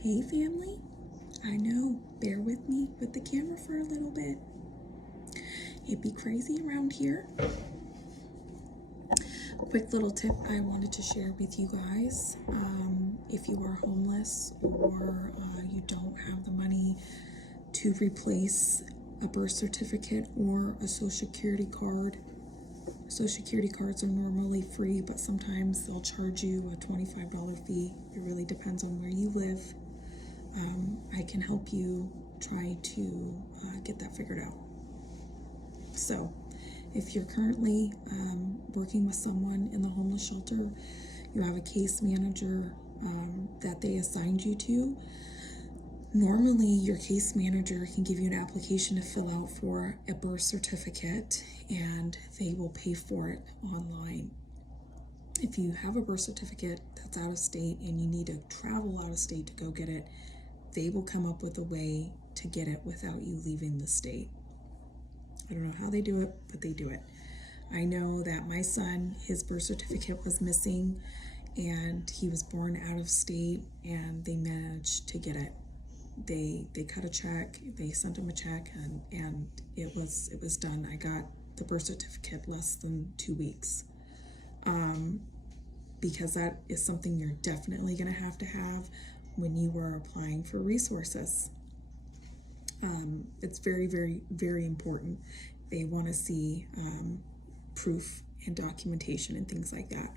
Hey family, I know, bear with me with the camera for a little bit. It'd be crazy around here. Quick little tip I wanted to share with you guys. If you are homeless or you don't have the money to replace a birth certificate or a social security card, social security cards are normally free, but sometimes they'll charge you a $25 fee. It really depends on where you live. I can help you try to get that figured out. So, if you're currently working with someone in the homeless shelter, you have a case manager that they assigned you to. Normally, your case manager can give you an application to fill out for a birth certificate, and they will pay for it online. If you have a birth certificate that's out of state and you need to travel out of state to go get it, they will come up with a way to get it without you leaving the state. I don't know how they do it, but they do it. I know that my son, his birth certificate was missing and he was born out of state, and they managed to get it. They cut a check, they sent him a check, and it was done. I got the birth certificate less than 2 weeks. Because that is something you're definitely going to have when you are applying for resources. It's very, very, very important. They want to see proof and documentation and things like that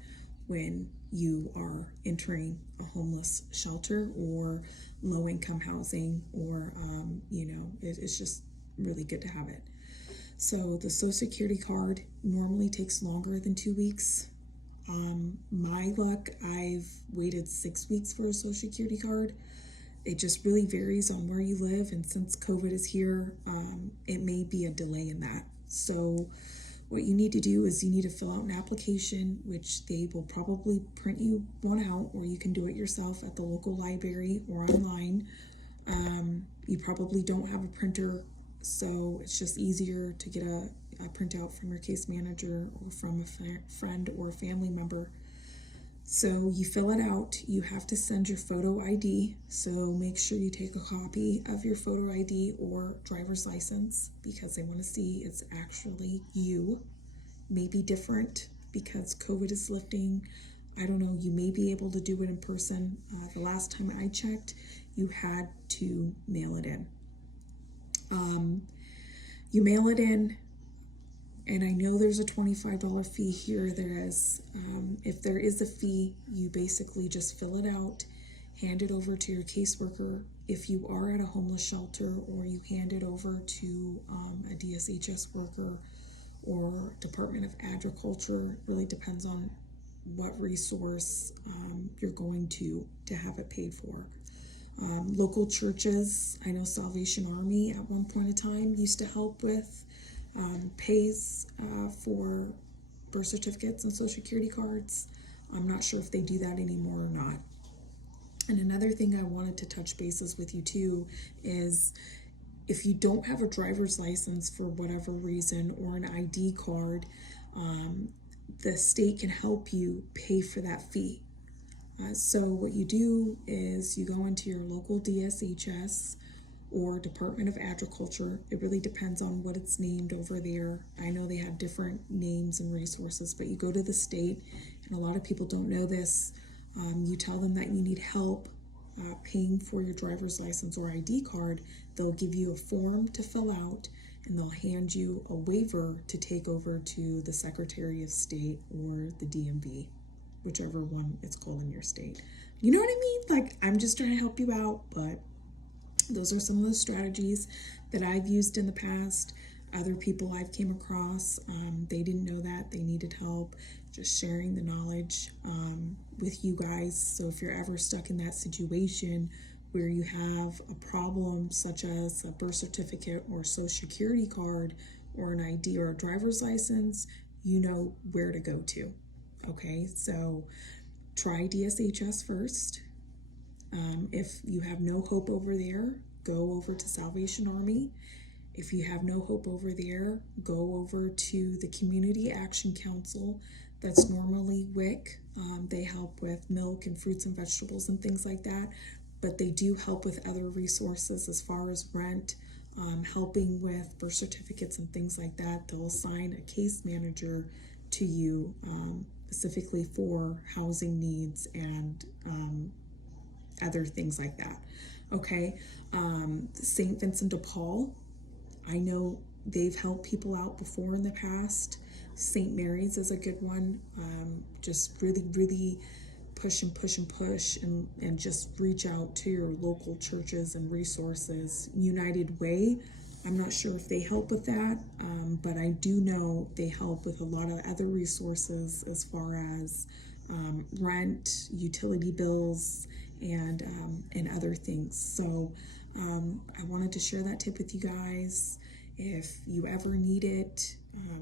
when you are entering a homeless shelter or low-income housing, or it's just really good to have it. So the Social Security card normally takes longer than 2 weeks. My luck, I've waited 6 weeks for a Social Security card. It just really varies on where you live, and since COVID is here, it may be a delay in that. So what you need to do is you need to fill out an application, which they will probably print you one out, or you can do it yourself at the local library or online. You probably don't have a printer, so it's just easier to get a printout from your case manager or from a friend or a family member. So you fill it out. You have to send your photo ID, so make sure you take a copy of your photo ID or driver's license, because they want to see it's actually you. May be different because COVID is lifting. I don't know, you may be able to do it in person. The last time I checked, you had to mail it in. You mail it in, and I know there's a $25 fee here. There is. If there is a fee, you basically just fill it out, hand it over to your caseworker. If you are at a homeless shelter, or you hand it over to a DSHS worker or Department of Agriculture, really depends on what resource you're going to have it paid for. Local churches, I know Salvation Army at one point in time used to help with pays for birth certificates and social security cards. I'm not sure if they do that anymore or not. And another thing I wanted to touch bases with you too is, if you don't have a driver's license for whatever reason, or an ID card, the state can help you pay for that fee. So what you do is you go into your local DSHS or Department of Agriculture. It really depends on what it's named over there. I know they have different names and resources, but you go to the state, and a lot of people don't know this. You tell them that you need help paying for your driver's license or ID card. They'll give you a form to fill out, and they'll hand you a waiver to take over to the Secretary of State or the DMV, whichever one it's called in your state. You know what I mean? Like, I'm just trying to help you out, but those are some of the strategies that I've used in the past. Other people I've came across, they didn't know that, they needed help. Just sharing the knowledge with you guys. So if you're ever stuck in that situation where you have a problem, such as a birth certificate or social security card or an ID or a driver's license, you know where to go to. Okay, so try DSHS first. If you have no hope over there, go over to Salvation Army. If you have no hope over there, go over to the Community Action Council. That's normally WIC. They help with milk and fruits and vegetables and things like that. but they do help with other resources as far as rent, helping with birth certificates and things like that. They'll assign a case manager to you specifically for housing needs and other things like that. Okay, St. Vincent de Paul, I know they've helped people out before in the past. St. Mary's is a good one. Just really push and just reach out to your local churches and resources. United Way, I'm not sure if they help with that, but I do know they help with a lot of other resources as far as rent, utility bills, and other things. So I wanted to share that tip with you guys. If you ever need it,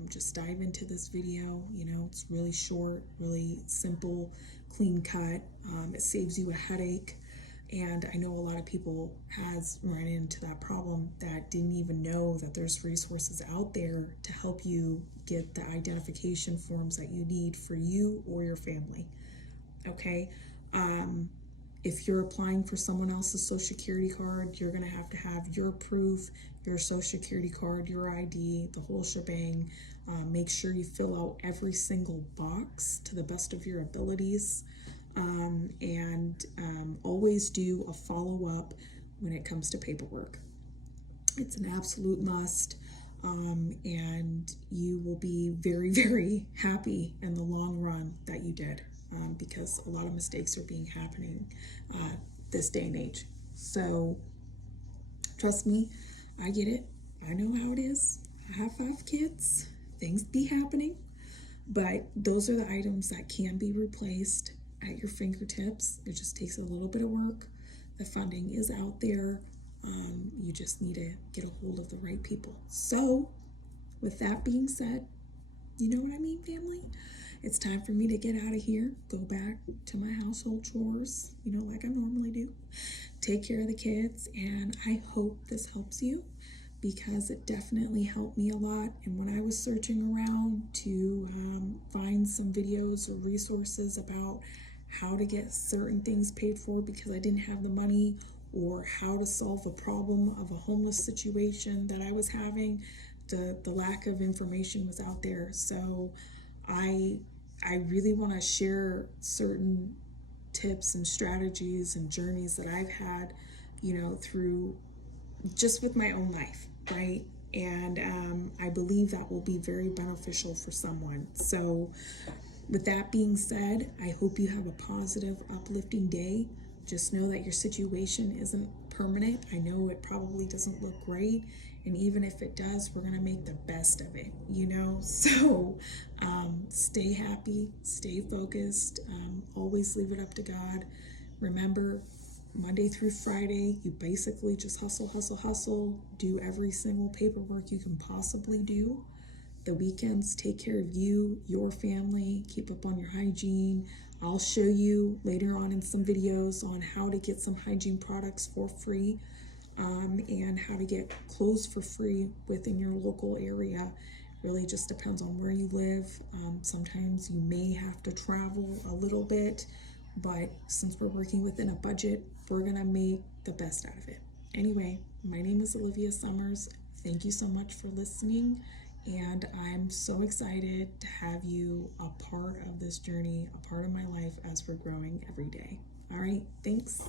just dive into this video. You know, it's really short, really simple, clean cut. It saves you a headache. And I know a lot of people has run into that problem that didn't even know that there's resources out there to help you get the identification forms that you need for you or your family. Okay. If you're applying for someone else's social security card, you're going to have your proof, your social security card, your ID, the whole shebang. Make sure you fill out every single box to the best of your abilities. And always do a follow-up when it comes to paperwork. It's an absolute must. And you will be very happy in the long run that you did. Because a lot of mistakes are happening this day and age. So trust me, I get it. I know how it is. I have 5 kids. Things be happening. But those are the items that can be replaced at your fingertips. It just takes a little bit of work. The funding is out there. You just need to get a hold of the right people. So with that being said, you know what I mean, family? It's time for me to get out of here, go back to my household chores, you know, like I normally do, take care of the kids, and I hope this helps you because it definitely helped me a lot. And when I was searching around to find some videos or resources about how to get certain things paid for because I didn't have the money, or how to solve a problem of a homeless situation that I was having, the lack of information was out there. So I really want to share certain tips and strategies and journeys that I've had, you know, through just with my own life, right? And I believe that will be very beneficial for someone. So with that being said, I hope you have a positive, uplifting day. Just know that your situation isn't permanent. I know it probably doesn't look great. And even if it does, we're going to make the best of it, you know? So stay happy, stay focused, always leave it up to God. Remember, Monday through Friday, you basically just hustle, do every single paperwork you can possibly do. The weekends, take care of you, your family, keep up on your hygiene. I'll show you later on in some videos on how to get some hygiene products for free. And how to get clothes for free within your local area. Really just depends on where you live. Sometimes you may have to travel a little bit, but since we're working within a budget, we're gonna make the best out of it. Anyway, my name is Olivia Summers. Thank you so much for listening, and I'm so excited to have you a part of this journey, a part of my life as we're growing every day. All right, thanks.